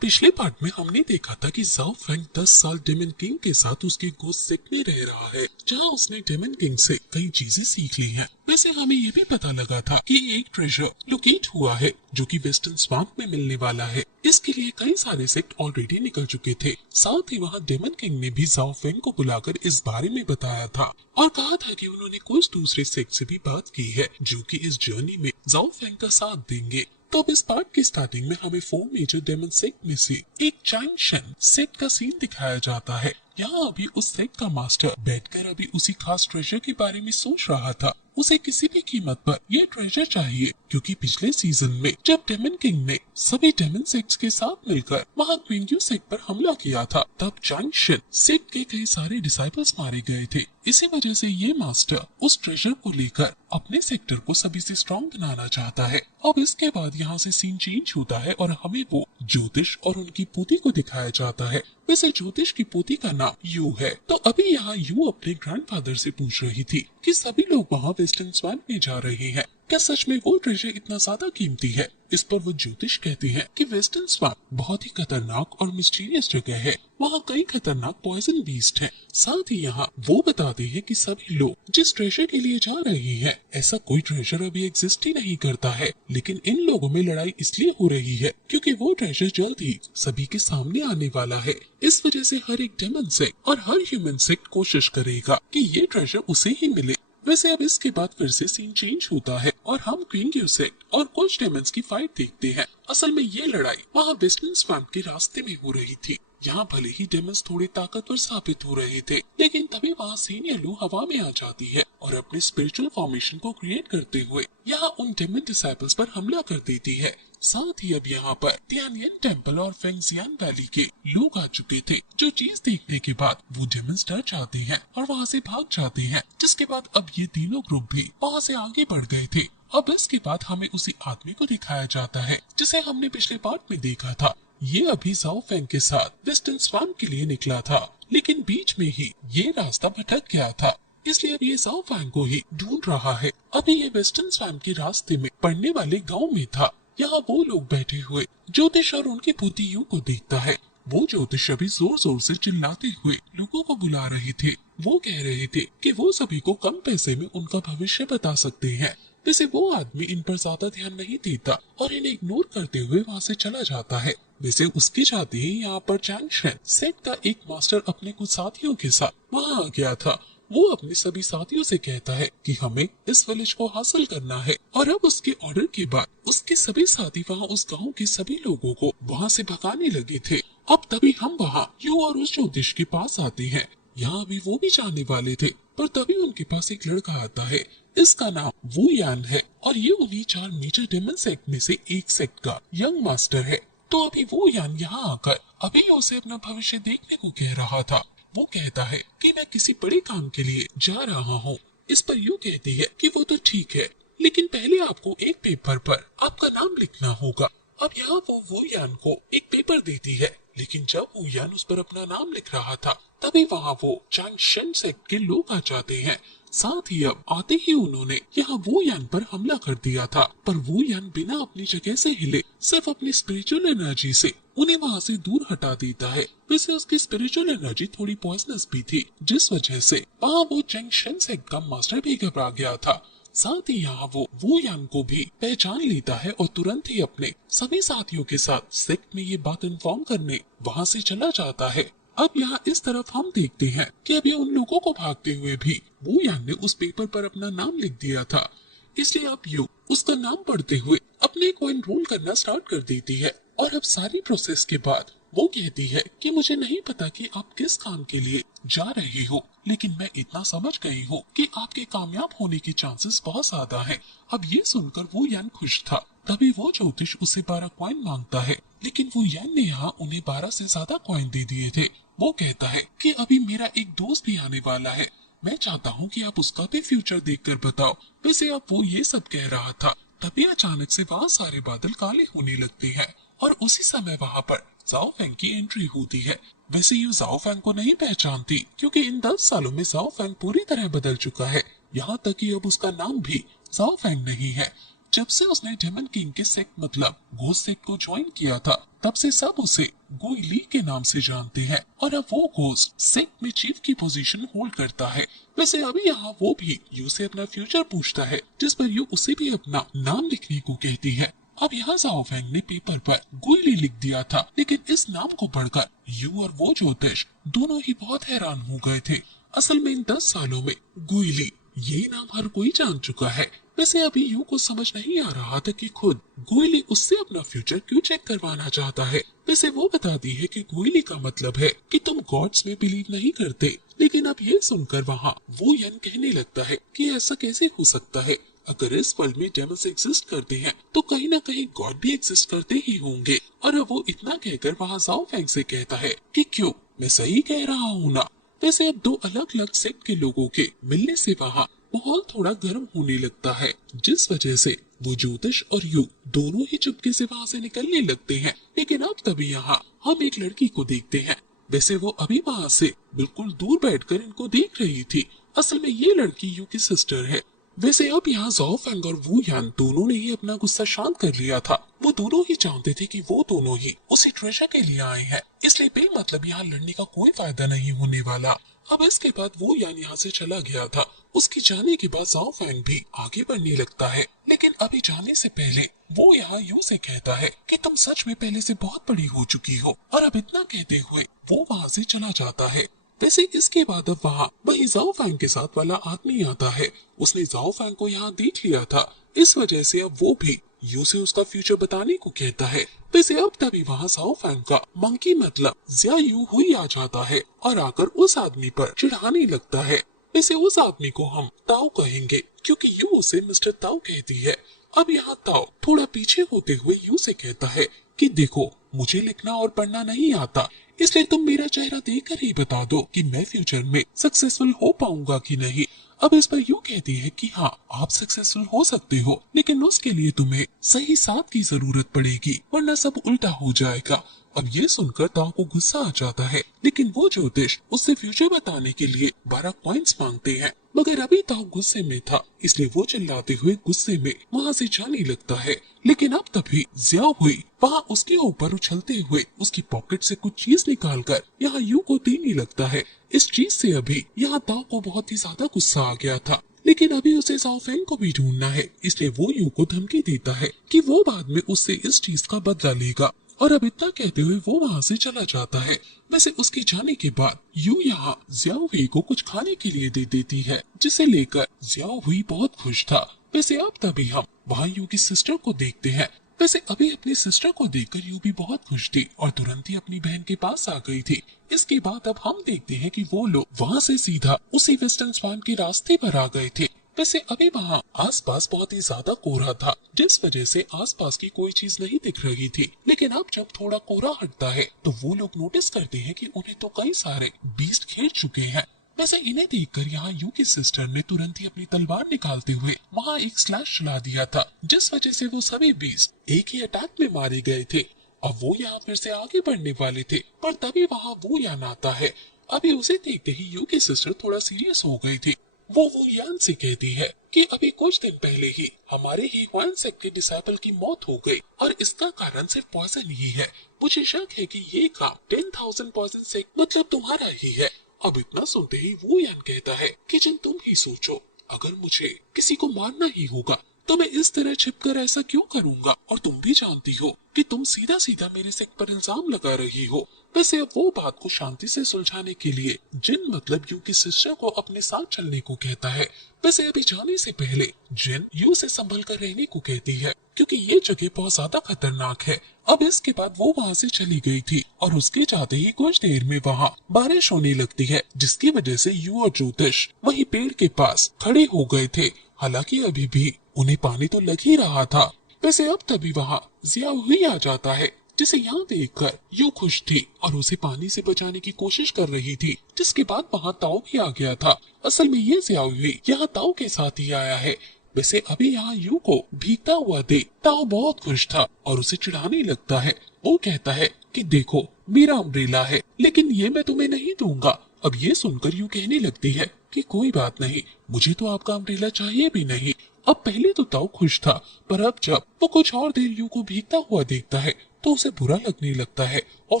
पिछले पार्ट में हमने देखा था कि जाओ फैंग 10 साल डेमन किंग के साथ उसके घोस्ट सेक्ट में रह रहा है, जहां उसने डेमन किंग से कई चीजें सीख ली हैं। वैसे हमें ये भी पता लगा था कि एक ट्रेजर लोकेट हुआ है जो कि वेस्टर्न स्वाम्प में मिलने वाला है। इसके लिए कई सारे सेक्ट ऑलरेडी निकल चुके थे। साथ ही वहाँ डेमन किंग ने भी जाओ फैंग को बुलाकर इस बारे में बताया था और कहा था कि उन्होंने कुछ दूसरे सेक्ट से भी बात की है जो कि इस जर्नी में जाओ फैंग का साथ देंगे। तो अब इस पार्ट की स्टार्टिंग में हमें 4 मेजर डेमन सेक्ट में से एक चांगशन सेक्ट का सीन दिखाया जाता है। यहाँ अभी उस सेक्ट का मास्टर बैठकर अभी उसी खास ट्रेजर के बारे में सोच रहा था। उसे किसी भी कीमत पर ये ट्रेजर चाहिए, क्योंकि पिछले सीजन में जब डेमन किंग ने सभी डेमन सेक्ट्स के साथ मिलकर वहाँ क्विंग्यू सेक्ट पर हमला किया था, तब चांगशन सेक्ट के कई सारे डिसाइपल्स मारे गए थे। इसी वजह से ये मास्टर उस ट्रेजर को लेकर अपने सेक्टर को सभी से स्ट्रॉन्ग बनाना चाहता है। अब इसके बाद यहाँ से सीन चेंज होता है और हमें वो ज्योतिष और उनकी पोती को दिखाया जाता है। वैसे ज्योतिष की पोती का नाम यू है। तो अभी यहाँ यू अपने ग्रैंडफादर से पूछ रही थी कि सभी लोग वहाँ वेस्टर्न स्वाम्प में जा रहे हैं, क्या सच में वो ट्रेजर इतना ज्यादा कीमती है? इस पर वो ज्योतिष कहती है कि वेस्टर्न स्वाम्प बहुत ही खतरनाक और मिस्टीरियस जगह है, वहाँ कई खतरनाक पॉइजन बीस्ट हैं। साथ ही यहाँ वो बताते हैं कि सभी लोग जिस ट्रेजर के लिए जा रहे हैं, ऐसा कोई ट्रेजर अभी एग्जिस्ट ही नहीं करता है, लेकिन इन लोगों में लड़ाई इसलिए हो रही है क्योंकि वो ट्रेजर जल्द ही सभी के सामने आने वाला है। इस वजह से हर एक डेमन सेक्ट और हर ह्यूमन सेक्ट कोशिश करेगा कि ये ट्रेजर उसे ही मिले। वैसे अब इसके बाद फिर से सीन चेंज होता है और हम क्विंग्यू सेक्ट और कुछ डेमन्स की फाइट देखते हैं। असल में ये लड़ाई वहाँ वेस्टर्न स्वाम्प के रास्ते में हो रही थी। यहाँ भले ही डेमन्स थोड़े ताकतवर साबित हो रहे थे, लेकिन तभी वहाँ सीनियर लू हवा में आ जाती है और अपने स्पिरिचुअल फॉर्मेशन को क्रिएट करते हुए यहाँ उन डेमन डिसाइपल्स पर हमला कर देती है। साथ ही अब यहाँ पर तियानयन टेम्पल और फेंगजियान वैली के लोग आ चुके थे, जो चीज देखने के बाद वो डेमन्स डर जाते हैं और वहाँ से भाग जाते हैं। जिसके बाद अब ये तीनों ग्रुप भी वहाँ से आगे बढ़ गए थे। अब इसके बाद हमें उसी आदमी को दिखाया जाता है जिसे हमने पिछले पार्ट में देखा था। ये अभी जाओ फैंग के साथ वेस्टर्न स्वाम्प के लिए निकला था, लेकिन बीच में ही ये रास्ता भटक गया था, इसलिए अब ये जाओ फैंग को ही ढूंढ रहा है। अभी ये वेस्टर्न स्वाम्प के रास्ते में पड़ने वाले गाँव में था। यहाँ वो लोग बैठे हुए ज्योतिष और उनकी पोती यू को देखता है। वो ज्योतिष अभी जोर जोर से चिल्लाते हुए लोगों को बुला रहे थे। वो कह रहे थे कि वो सभी को कम पैसे में उनका भविष्य बता सकते हैं। वैसे वो आदमी इन पर ज्यादा ध्यान नहीं देता और इन्हें इग्नोर करते हुए वहाँ से चला जाता है। वैसे उसके जाते ही यहाँ पर चांगशन सेक्ट का एक मास्टर अपने कुछ साथियों के साथ वहाँ आ गया था। वो अपने सभी साथियों से कहता है कि हमें इस विलेज को हासिल करना है और अब उसके ऑर्डर के बाद उसके सभी साथी वहाँ उस गांव के सभी लोगों को वहाँ से भगाने लगे थे। अब तभी हम वहाँ यू और उस ज्योतिष के पास आते हैं। यहाँ भी वो भी जाने वाले थे, पर तभी उनके पास एक लड़का आता है। इसका नाम वू यान है और ये उन्हीं 4 मेजर डेमन सेक्ट में से एक सेक्ट का यंग मास्टर है। तो अभी वो यान यहाँ आकर अभी उसे अपना भविष्य देखने को कह रहा था। वो कहता है कि मैं किसी बड़े काम के लिए जा रहा हूँ। इस पर यू कहती है कि वो तो ठीक है, लेकिन पहले आपको एक पेपर पर आपका नाम लिखना होगा। अब यहाँ वो यान को एक पेपर देती है, लेकिन जब वो यान उस पर अपना नाम लिख रहा था, तभी वहाँ वो चांगशन सेक्ट के लोग आ जाते हैं। साथ ही अब आते ही उन्होंने यहाँ वो यान पर हमला कर दिया था, पर वो यान बिना अपनी जगह से हिले सिर्फ अपनी स्पिरिचुअल एनर्जी से उन्हें वहाँ से दूर हटा देता है। वैसे उसकी स्पिरिचुअल एनर्जी थोड़ी पॉइजनस भी थी, जिस वजह से वहाँ वो चांगशन सेक्ट का मास्टर भी घबरा गया था। साथ ही यहाँ वो यान को भी पहचान लेता है और तुरंत ही अपने सभी साथियों के साथ सेक्ट में ये बात इन्फॉर्म करने वहाँ से चला जाता है। अब यहाँ इस तरफ हम देखते हैं कि अभी उन लोगों को भागते हुए भी वो यान ने उस पेपर पर अपना नाम लिख दिया था, इसलिए अब यू उसका नाम पढ़ते हुए अपने को एनरोल करना स्टार्ट कर देती है। और अब सारी प्रोसेस के बाद वो कहती है कि मुझे नहीं पता कि आप किस काम के लिए जा रहे हो, लेकिन मैं इतना समझ गई हूँ कि आपके कामयाब होने के चांसेस बहुत ज्यादा हैं। अब ये सुनकर वो यान खुश था। तभी वो ज्योतिष उसे 12 कॉइन मांगता है, लेकिन वो यान ने यहाँ उन्हें 12 से ज्यादा कॉइन दे दिए थे। वो कहता है कि अभी मेरा एक दोस्त भी आने वाला है, मैं चाहता हूँ कि आप उसका भी फ्यूचर देखकर बताओ। वैसे अब वो ये सब कह रहा था, तभी अचानक से वहाँ सारे बादल काले होने लगते हैं और उसी समय वहाँ पर जाओ फैंग की एंट्री होती है। वैसे यू जाओ फैंग को नहीं पहचानती, क्योंकि इन 10 सालों में जाओ फैंग पूरी तरह बदल चुका है। यहाँ तक कि अब उसका नाम भी जाओ फैंग नहीं है। जब से उसने डेमन किंग के सेक्ट मतलब घोस्ट सेक्ट को ज्वाइन किया था, तब से सब उसे गुई के नाम से जानते हैं और अब वो घोस्ट सेक्ट में चीफ की पोजीशन होल्ड करता है। वैसे अभी यहाँ वो भी यू से अपना फ्यूचर पूछता है, जिस पर यू उसे भी अपना नाम लिखने को कहती है। अब यहाँ जाओ फेंग ने पेपर पर गुई लिख दिया था, लेकिन इस नाम को पढ़कर यू और वो ज्योतिष दोनों ही बहुत हैरान हो गए थे। असल में इन 10 सालों में गुई यही नाम हर कोई जान चुका है। वैसे अभी यू को समझ नहीं आ रहा था कि खुद गुई उससे अपना फ्यूचर क्यों चेक करवाना चाहता है। वैसे वो बताती है कि गुई का मतलब है कि तुम गॉड्स में बिलीव नहीं करते, लेकिन अब ये सुनकर वहाँ वो यन कहने लगता है कि ऐसा कैसे हो सकता है। अगर इस वर्ल्ड में डेमन्स एग्जिस्ट करते हैं तो कहीं ना कहीं गॉड भी एग्जिस्ट करते ही होंगे। और अब वो इतना कहकर वहाँ जाओ फेंग से कहता है कि क्यों, मैं सही कह रहा हूँ ना। वैसे अब दो अलग अलग सेक्ट के लोगों के मिलने से वहाँ माहौल थोड़ा गर्म होने लगता है, जिस वजह से वो ज्योतिष और यू दोनों ही चुपके से वहाँ से निकलने लगते हैं। लेकिन अब तभी यहाँ हम एक लड़की को देखते हैं। वैसे वो अभी वहाँ से बिल्कुल दूर बैठकर इनको देख रही थी। असल में ये लड़की यू की सिस्टर है। वैसे अब यहाँ जाओ फेंग और वू यान दोनों ने ही अपना गुस्सा शांत कर लिया था। वो दोनों ही जानते थे कि वो दोनों ही उसी ट्रेजर के लिए आए हैं, इसलिए बेमतलब यहाँ लड़ने का कोई फायदा नहीं होने वाला। अब इसके बाद वो यान यहाँ से चला गया था। उसके जाने के बाद जाओ फेंग भी आगे बढ़ने लगता है, लेकिन अभी जाने से पहले वो यहाँ यू से कहता है कि तुम सच में पहले से बहुत बड़ी हो चुकी हो। और अब इतना कहते हुए वो वहाँ से चला जाता है। वैसे इसके बाद अब वहाँ वही जाओ फैंग के साथ वाला आदमी आता है। उसने जाओ फैंग को यहाँ देख लिया था, इस वजह से अब वो भी यू से उसका फ्यूचर बताने को कहता है। वैसे अब तभी वहाँ जाओ फैंग का मंकी मतलब जिया यू हुई आ जाता है और आकर उस आदमी पर चिढ़ाने लगता है। वैसे उस आदमी को हम ताओ कहेंगे क्योंकि यू उसे मिस्टर ताओ कहती है। अब यहाँ ताओ थोड़ा पीछे होते हुए यू से कहता है कि देखो, मुझे लिखना और पढ़ना नहीं आता, इसलिए तुम मेरा चेहरा देखकर ही बता दो कि मैं फ्यूचर में सक्सेसफुल हो पाऊंगा कि नहीं। अब इस पर यूँ कहती है कि हाँ, आप सक्सेसफुल हो सकते हो, लेकिन उसके लिए तुम्हें सही साथ की जरूरत पड़ेगी, वरना सब उल्टा हो जाएगा। अब ये सुनकर ताओ को गुस्सा आ जाता है, लेकिन वो ज्योतिष उससे फ्यूचर बताने के लिए 12 कॉइन्स मांगते हैं। मगर अभी ताओ गुस्से में था, इसलिए वो चिल्लाते हुए गुस्से में वहाँ से जाने लगता है। लेकिन अब तभी जियाओ हुई वहाँ उसके ऊपर उछलते हुए उसकी पॉकेट से कुछ चीज निकालकर यहाँ यू को देने लगता है। इस चीज से अभी यहाँ ताओ को बहुत ही ज्यादा गुस्सा आ गया था, लेकिन अभी उसे जाओ फेंग को भी ढूंढना है, इसलिए वो यू को धमकी देता है कि वो बाद में उससे इस चीज का बदला लेगा। और अब इतना कहते हुए वो वहाँ से चला जाता है। वैसे उसके जाने के बाद यू यहाँ जियाओ हुई को कुछ खाने के लिए दे देती है, जिसे लेकर जियाओ हुई बहुत खुश था। वैसे अब तभी हम वहाँ यू की सिस्टर को देखते हैं। वैसे अभी अपनी सिस्टर को देखकर यू भी बहुत खुश थी और तुरंत ही अपनी बहन के पास आ गई थी। इसके बाद अब हम देखते हैं कि वो लोग वहाँ से सीधा उसी वेस्टर्न स्वान के रास्ते पर आ गए थे। वैसे अभी वहाँ आसपास बहुत ही ज्यादा कोहरा था, जिस वजह से आसपास की कोई चीज नहीं दिख रही थी। लेकिन अब जब थोड़ा कोहरा हटता है तो वो लोग नोटिस करते हैं कि उन्हें तो कई सारे बीस्ट घेर चुके हैं। वैसे इन्हें देखकर यहाँ यू की सिस्टर ने तुरंत ही अपनी तलवार निकालते हुए वहाँ एक स्लैश चला दिया था, जिस वजह से वो सभी बीस्ट एक ही अटैक में मारे गए थे। अब वो यहाँ फिर से आगे बढ़ने वाले थे, पर तभी वहाँ वो यान आता है। अभी उसे देखते ही यू की सिस्टर थोड़ा सीरियस हो गई थी। वो यान से कहती है कि अभी कुछ दिन पहले ही हमारे ही वन सेक्ट के डिसाइपल की मौत हो गई और इसका कारण सिर्फ पॉइजन ही है। मुझे शक है कि ये काम 10,000 पॉइजन सेक्ट मतलब तुम्हारा ही है। अब इतना सुनते ही वो यान कहता है कि जिन तुम ही सोचो, अगर मुझे किसी को मारना ही होगा तो मैं इस तरह छिपकर ऐसा क्यों करूंगा, और तुम भी जानती हो कि तुम सीधा सीधा मेरे सेक्ट पर इल्जाम लगा रही हो। वैसे अब वो बात को शांति से सुलझाने के लिए जिन मतलब यू की सिस्टर को अपने साथ चलने को कहता है। वैसे अभी जाने से पहले जिन यू से संभल कर रहने को कहती है, क्योंकि ये जगह बहुत ज्यादा खतरनाक है। अब इसके बाद वो वहाँ से चली गई थी और उसके जाते ही कुछ देर में वहाँ बारिश होने लगती है, जिसकी वजह से यू और ज्योतिष वही पेड़ के पास खड़े हो गए थे। हालांकि अभी भी उन्हें पानी तो लग ही रहा था। वैसे अब तभी वहाँ जिया हुई आ जाता है, जिसे यहाँ देखकर यू खुश थी और उसे पानी से बचाने की कोशिश कर रही थी। जिसके बाद वहाँ ताओ भी आ गया था। असल में ये जिया हुई यहाँ ताओ के साथ ही आया है। वैसे अभी यहाँ यू को भीगता हुआ देख ताओ बहुत खुश था और उसे चिढ़ाने लगता है। वो कहता है कि देखो, मेरा अम्ब्रेला है, लेकिन ये मैं तुम्हें नहीं दूंगा। अब ये सुनकर यू कहने लगती है कि कोई बात नहीं, मुझे तो आपका अम्ब्रेला चाहिए भी नहीं। अब पहले तो ताऊ खुश था, पर अब जब वो कुछ और देर यू को भीगता हुआ देखता है तो उसे बुरा लगने लगता है और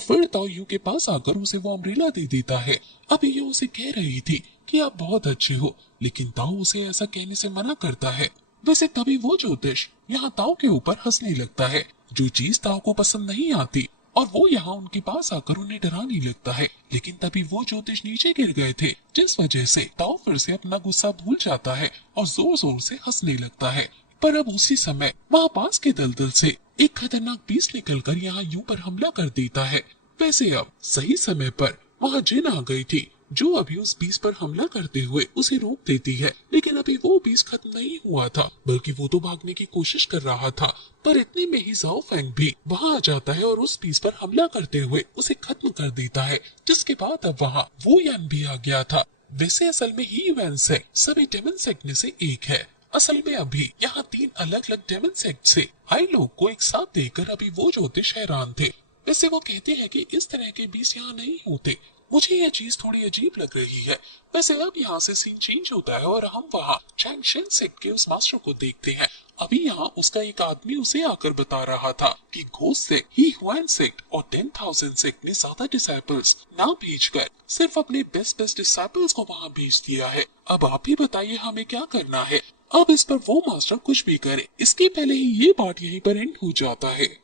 फिर ताऊ यू के पास आकर उसे वो अम्ब्रेला दे देता है। अभी यू उसे कह रही थी कि आप बहुत अच्छे हो, लेकिन ताऊ उसे ऐसा कहने से मना करता है। वैसे तभी वो ज्योतिष यहाँ ताऊ के ऊपर हंसने लगता है, जो चीज ताऊ को पसंद नहीं आती, और वो यहाँ उनके पास आकर उन्हें डराने लगता है। लेकिन तभी वो ज्योतिष नीचे गिर गए थे, जिस वजह से ताऊ फिर से अपना गुस्सा भूल जाता है और जोर जोर से हंसने लगता है। पर अब उसी समय वहाँ पास के दलदल से एक खतरनाक बीस्ट निकलकर यहाँ यू पर हमला कर देता है। वैसे अब सही समय पर वहाँ जिन आ गई थी, जो अभी उस बीस पर हमला करते हुए उसे रोक देती है। लेकिन अभी वो बीस खत्म नहीं हुआ था, बल्कि वो तो भागने की कोशिश कर रहा था। पर इतने में ही जाओ फेंग भी वहाँ आ जाता है और उस बीस पर हमला करते हुए उसे खत्म कर देता है। जिसके बाद अब वहाँ वो यान भी आ गया था। वैसे असल में ही वैनसेक सभी डेमन सेक्ट में से एक है। असल में अभी यहाँ 3 अलग अलग डेमन सेक्ट से हाई लोग को एक साथ देखकर अभी वो ज्योतिष हैरान थे। वैसे वो कहते हैं कि इस तरह के बीस यहाँ नहीं होते। मुझे यह चीज थोड़ी अजीब लग रही है। वैसे अब यहाँ से सीन चेंज होता है और हम वहाँ चैंगशन सेक्ट के उस मास्टर को देखते हैं। अभी यहाँ उसका एक आदमी उसे आकर बता रहा था कि घोस्ट सेक्ट, ही हुआन सेक्ट और 10,000 सेक्ट ने ज्यादा डिसाइपल्स ना भेजकर सिर्फ अपने बेस्ट डिसाइपल्स को वहाँ भेज दिया है। अब आप ही बताइए हमें क्या करना है। अब इस पर वो मास्टर कुछ भी करे, इसके पहले ही ये पार्ट यहीं पर एंड हो जाता है।